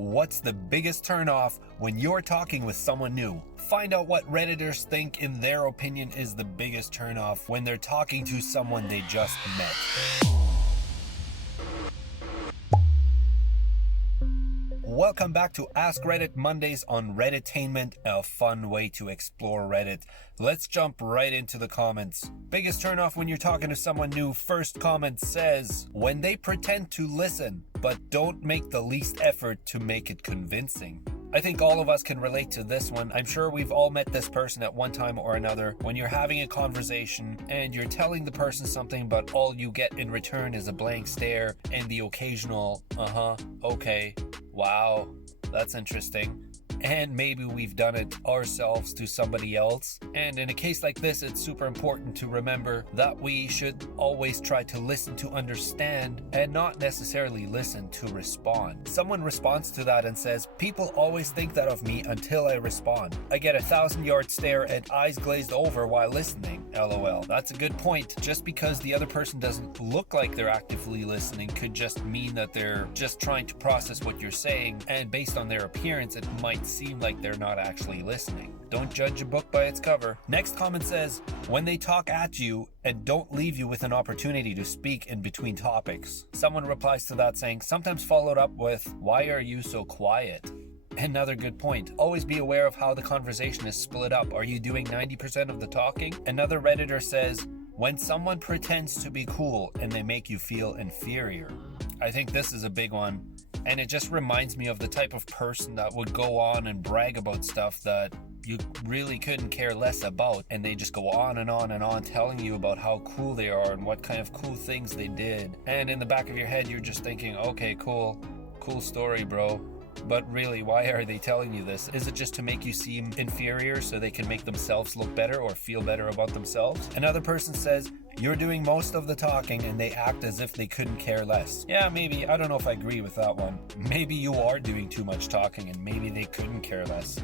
What's the biggest turnoff when you're talking with someone new? Find out what Redditors think in their opinion is the biggest turnoff when they're talking to someone they just met. Welcome back to Ask Reddit Mondays on Redditainment, a fun way to explore Reddit. Let's jump right into the comments. Biggest turnoff when you're talking to someone new. First comment says, when they pretend to listen, but don't make the least effort to make it convincing. I think all of us can relate to this one. I'm sure we've all met this person at one time or another when you're having a conversation and you're telling the person something, but all you get in return is a blank stare and the occasional, okay, wow, that's interesting. And maybe we've done it ourselves to somebody else. And in a case like this, it's super important to remember that we should always try to listen to understand and not necessarily listen to respond. Someone responds to that and says, people always think that of me until I respond. I get 1,000-yard stare and eyes glazed over while listening. LOL. That's a good point. Just because the other person doesn't look like they're actively listening could just mean that they're just trying to process what you're saying. And based on their appearance, it might seem like they're not actually listening. Don't judge a book by its cover. Next comment says, when they talk at you and don't leave you with an opportunity to speak in between topics. Someone replies to that saying, sometimes followed up with, why are you so quiet? Another good point. Always be aware of how the conversation is split up. Are you doing 90% of the talking? Another Redditor says, when someone pretends to be cool and they make you feel inferior. I think this is a big one. And it just reminds me of the type of person that would go on and brag about stuff that you really couldn't care less about. And they just go on and on and on telling you about how cool they are and what kind of cool things they did. And in the back of your head, you're just thinking, okay, cool story, bro. But really, why are they telling you this? Is it just to make you seem inferior so they can make themselves look better or feel better about themselves? Another person says, you're doing most of the talking and they act as if they couldn't care less. Yeah, maybe. I don't know if I agree with that one. Maybe you are doing too much talking and maybe they couldn't care less.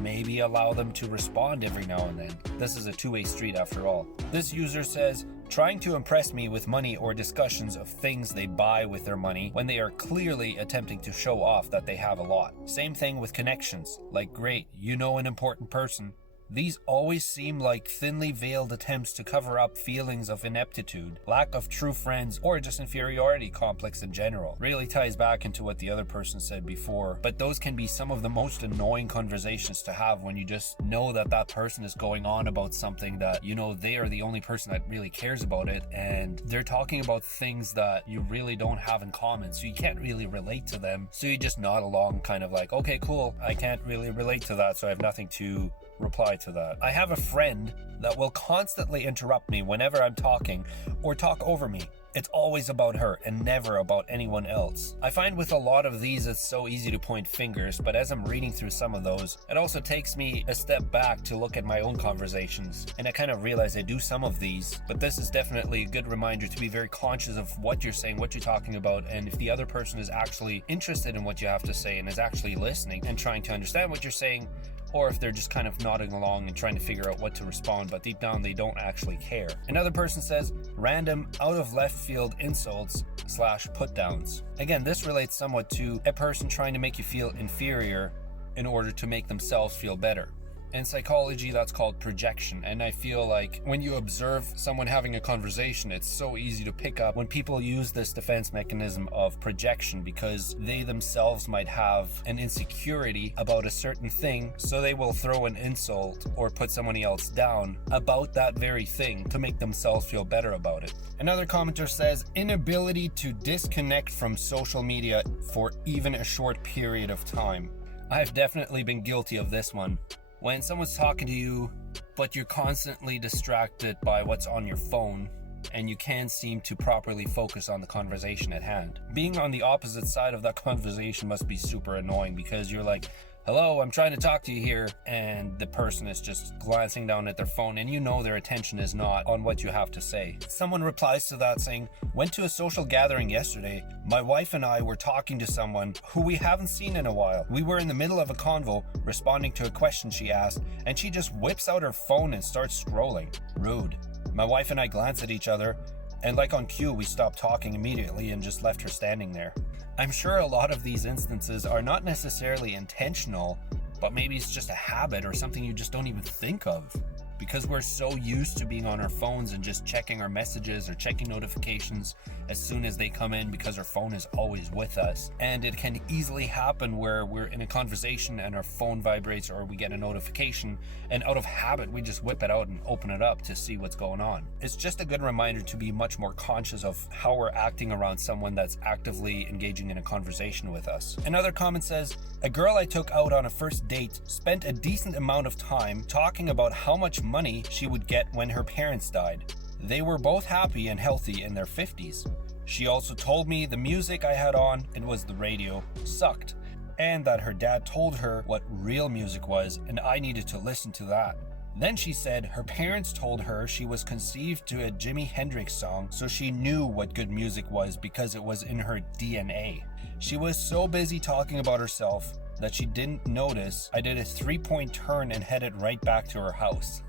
Maybe allow them to respond every now and then. This is a two-way street after all. This user says, trying to impress me with money or discussions of things they buy with their money when they are clearly attempting to show off that they have a lot. Same thing with connections, like great, you know an important person. These always seem like thinly veiled attempts to cover up feelings of ineptitude, lack of true friends, or just inferiority complex in general. Really ties back into what the other person said before, but those can be some of the most annoying conversations to have when you just know that that person is going on about something that, you know, they are the only person that really cares about it, and they're talking about things that you really don't have in common, so you can't really relate to them. So you just nod along, kind of like, okay, cool, I can't really relate to that, so I have nothing to reply to that. I have a friend that will constantly interrupt me whenever I'm talking or talk over me. It's always about her and never about anyone else. I find with a lot of these it's so easy to point fingers, but as I'm reading through some of those, it also takes me a step back to look at my own conversations, and I kind of realize I do some of these, but this is definitely a good reminder to be very conscious of what you're saying, what you're talking about, and if the other person is actually interested in what you have to say and is actually listening and trying to understand what you're saying, or if they're just kind of nodding along and trying to figure out what to respond, but deep down they don't actually care. Another person says, random out of left field insults / put downs. Again, this relates somewhat to a person trying to make you feel inferior in order to make themselves feel better. In psychology, that's called projection, and I feel like when you observe someone having a conversation, it's so easy to pick up when people use this defense mechanism of projection because they themselves might have an insecurity about a certain thing, so they will throw an insult or put someone else down about that very thing to make themselves feel better about it. Another commenter says, inability to disconnect from social media for even a short period of time. I've definitely been guilty of this one. When someone's talking to you, but you're constantly distracted by what's on your phone, and you can't seem to properly focus on the conversation at hand. Being on the opposite side of that conversation must be super annoying because you're like, hello, I'm trying to talk to you here, and the person is just glancing down at their phone and you know their attention is not on what you have to say. Someone replies to that saying, went to a social gathering yesterday. My wife and I were talking to someone who we haven't seen in a while. We were in the middle of a convo responding to a question she asked, and she just whips out her phone and starts scrolling. Rude. My wife and I glance at each other. And like on cue, we stopped talking immediately and just left her standing there. I'm sure a lot of these instances are not necessarily intentional, but maybe it's just a habit or something you just don't even think of. Because we're so used to being on our phones and just checking our messages or checking notifications as soon as they come in because our phone is always with us. And it can easily happen where we're in a conversation and our phone vibrates or we get a notification, and out of habit we just whip it out and open it up to see what's going on. It's just a good reminder to be much more conscious of how we're acting around someone that's actively engaging in a conversation with us. Another comment says, a girl I took out on a first date spent a decent amount of time talking about how much money she would get when her parents died. They were both happy and healthy in their 50s. She also told me the music I had on, it was the radio, sucked, and that her dad told her what real music was and I needed to listen to that. Then she said her parents told her she was conceived to a Jimi Hendrix song, so she knew what good music was because it was in her DNA. She was so busy talking about herself that she didn't notice I did a 3-point turn and headed right back to her house.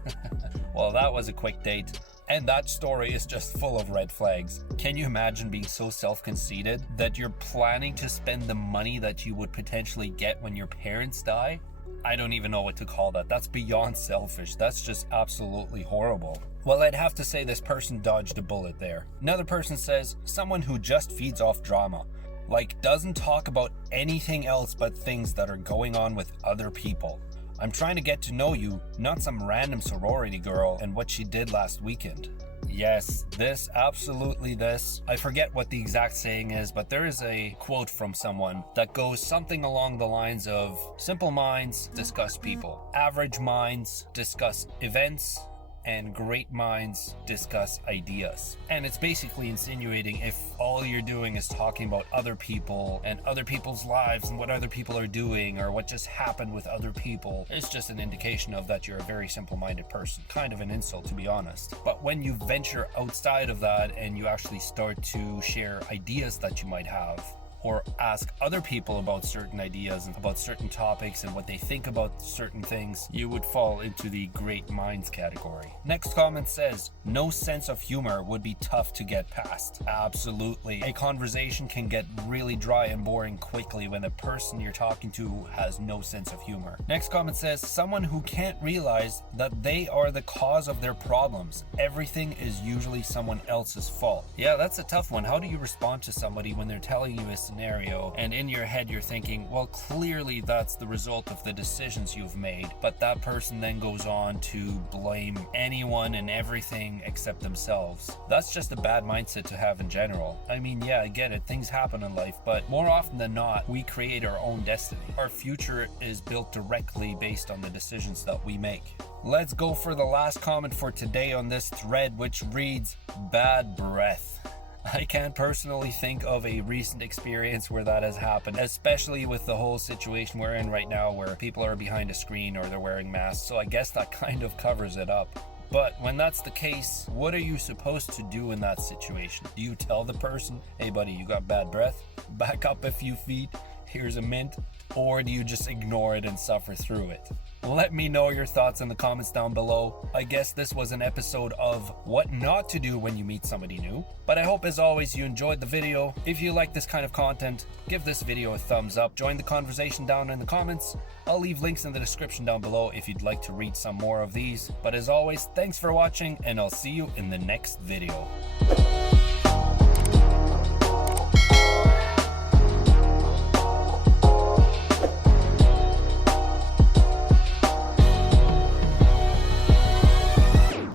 Well, that was a quick date. And that story is just full of red flags. Can you imagine being so self-conceited that you're planning to spend the money that you would potentially get when your parents die? I don't even know what to call that. That's beyond selfish. That's just absolutely horrible. Well, I'd have to say this person dodged a bullet there. Another person says, someone who just feeds off drama. Like, doesn't talk about anything else but things that are going on with other people. I'm trying to get to know you, not some random sorority girl and what she did last weekend. Yes, this, absolutely this. I forget what the exact saying is, but there is a quote from someone that goes something along the lines of, simple minds discuss people, average minds discuss events, and great minds discuss ideas. And it's basically insinuating if all you're doing is talking about other people and other people's lives and what other people are doing or what just happened with other people, it's just an indication of that you're a very simple-minded person. Kind of an insult, to be honest. But when you venture outside of that and you actually start to share ideas that you might have, or ask other people about certain ideas and about certain topics and what they think about certain things, you would fall into the great minds category. Next comment says, no sense of humor would be tough to get past. Absolutely. A conversation can get really dry and boring quickly when the person you're talking to has no sense of humor. Next comment says, someone who can't realize that they are the cause of their problems. Everything is usually someone else's fault. Yeah, that's a tough one. How do you respond to somebody when they're telling you a scenario and in your head you're thinking, well, clearly that's the result of the decisions you've made, but that person then goes on to blame anyone and everything except themselves? That's just a bad mindset to have in general. I mean, yeah, I get it, things happen in life, but more often than not, we create our own destiny. Our future is built directly based on the decisions that we make. Let's go for the last comment for today on this thread, which reads, bad breath. I can't personally think of a recent experience where that has happened, especially with the whole situation we're in right now where people are behind a screen or they're wearing masks, so I guess that kind of covers it up. But when that's the case, what are you supposed to do in that situation? Do you tell the person, hey buddy, you got bad breath? Back up a few feet, here's a mint? Or do you just ignore it and suffer through it? Let me know your thoughts in the comments down below. I guess this was an episode of what not to do when you meet somebody new. But I hope as always you enjoyed the video. If you like this kind of content, give this video a thumbs up. Join the conversation down in the comments. I'll leave links in the description down below if you'd like to read some more of these. But as always, thanks for watching and I'll see you in the next video.